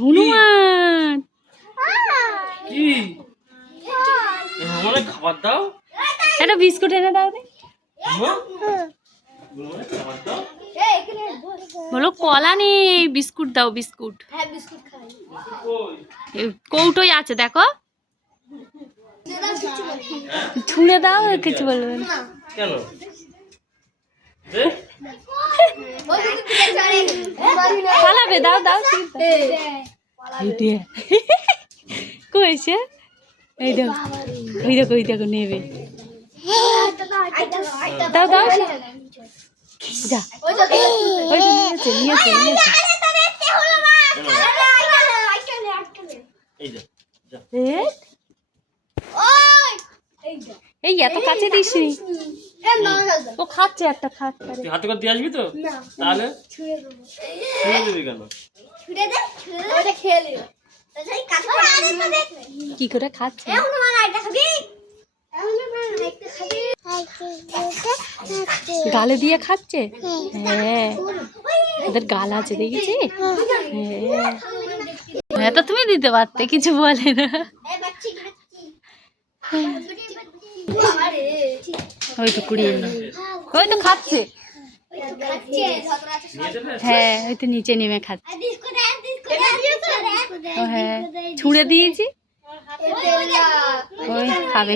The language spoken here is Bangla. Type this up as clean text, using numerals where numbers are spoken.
হনুমান খাবার দাও, একটা বিস্কুট এনে দাও। বলো কলা নেই, বিস্কুট দাও। বিস্কুট কৌটোই আছে, দেখো। ছুঁড়ে দাও, কিছু বলবে না। পালাবে, দাও দাও। কইছে এই দেখো, ওই দেখো, ওই দেখো নেবে। দাও দাও, যা। নিয়েছে নিয়েছে নিয়েছে। এই এত কাছে দিস নি, ও খাচ্ছে একটা খাচ্ছে। হাতে করে দিয়ে আসবি তো, তাহলে ছুঁড়ে দিবি কেন? কি করে খাচ্ছে? গালে দিয়ে খাচ্ছে। হ্যাঁ, ওদের গাল আছে, দেখেছি। হ্যাঁ, তো তুমি দিতে পারতে, কিছু বলে না। ওই তো কুড়িয়ে না, ওই তো খাচ্ছে। হ্যাঁ, ওই তো নিচে নেমে খাচ্ছে। ও হ্যাঁ, ছুঁড়ে দিয়েছি, ওই খাবে।